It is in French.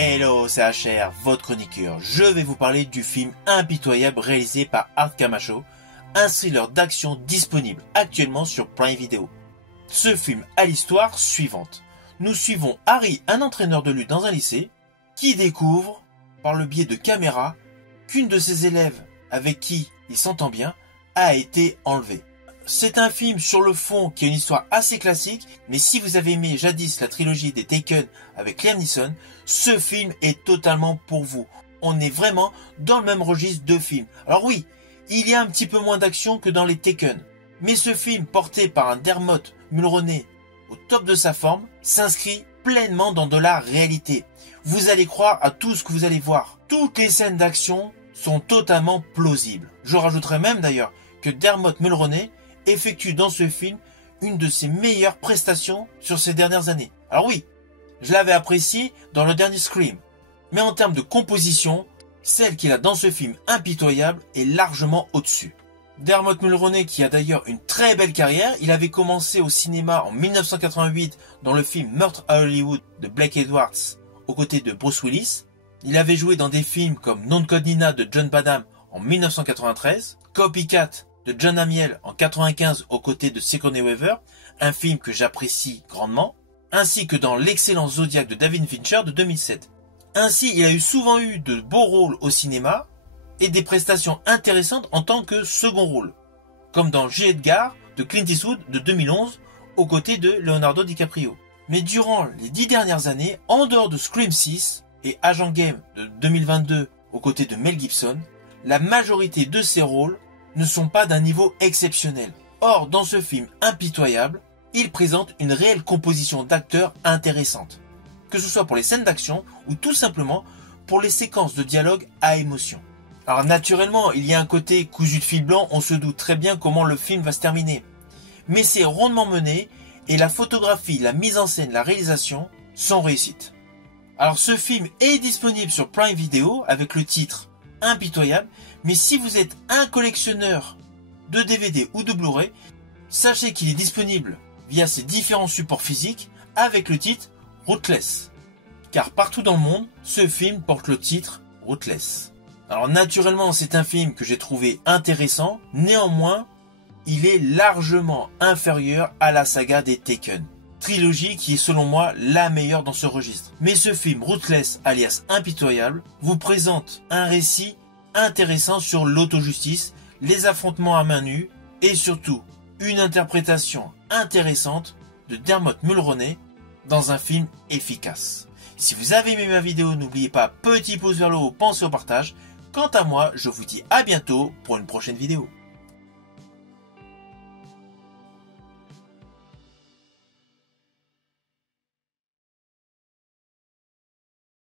Hello, c'est HR, votre chroniqueur. Je vais vous parler du film Impitoyable réalisé par Art Camacho, un thriller d'action disponible actuellement sur Prime Video. Ce film a l'histoire suivante. Nous suivons Harry, un entraîneur de lutte dans un lycée, qui découvre, par le biais de caméras, qu'une de ses élèves, avec qui il s'entend bien, a été enlevée. C'est un film sur le fond qui a une histoire assez classique, mais si vous avez aimé jadis la trilogie des Taken avec Liam Neeson, ce film est totalement pour vous. On est vraiment dans le même registre de films. Alors oui, il y a un petit peu moins d'action que dans les Taken, mais ce film porté par un Dermot Mulroney au top de sa forme s'inscrit pleinement dans de la réalité. Vous allez croire à tout ce que vous allez voir. Toutes les scènes d'action sont totalement plausibles. Je rajouterai même d'ailleurs que Dermot Mulroney effectue dans ce film une de ses meilleures prestations sur ces dernières années. Alors oui, je l'avais apprécié dans le dernier Scream, mais en termes de composition, celle qu'il a dans ce film Impitoyable est largement au-dessus. Dermot Mulroney, qui a d'ailleurs une très belle carrière, il avait commencé au cinéma en 1988 dans le film Meurtre à Hollywood de Blake Edwards aux côtés de Bruce Willis. Il avait joué dans des films comme Non Code Nina de John Badham en 1993, Copycat de John Amiel en 1995 aux côtés de Sigourney Weaver, un film que j'apprécie grandement, ainsi que dans l'excellent Zodiac de David Fincher de 2007. Ainsi, il a souvent eu de beaux rôles au cinéma et des prestations intéressantes en tant que second rôle, comme dans J. Edgar de Clint Eastwood de 2011 aux côtés de Leonardo DiCaprio. Mais durant les 10 dernières années, en dehors de Scream 6 et Agent Game de 2022 aux côtés de Mel Gibson, la majorité de ses rôles ne sont pas d'un niveau exceptionnel. Or, dans ce film Impitoyable, il présente une réelle composition d'acteurs intéressante, que ce soit pour les scènes d'action ou tout simplement pour les séquences de dialogue à émotion. Alors naturellement, il y a un côté cousu de fil blanc, on se doute très bien comment le film va se terminer. Mais c'est rondement mené et la photographie, la mise en scène, la réalisation sont réussites. Alors ce film est disponible sur Prime Video avec le titre Impitoyable, mais si vous êtes un collectionneur de DVD ou de Blu-ray, sachez qu'il est disponible via ses différents supports physiques avec le titre Ruthless. Car partout dans le monde, ce film porte le titre Ruthless. Alors naturellement, c'est un film que j'ai trouvé intéressant, néanmoins, il est largement inférieur à la saga des Taken, trilogie qui est selon moi la meilleure dans ce registre. Mais ce film Ruthless alias Impitoyable vous présente un récit intéressant sur l'autojustice, les affrontements à main nue et surtout une interprétation intéressante de Dermot Mulroney dans un film efficace. Si vous avez aimé ma vidéo, n'oubliez pas petit pouce vers le haut, pensez au partage. Quant à moi, je vous dis à bientôt pour une prochaine vidéo.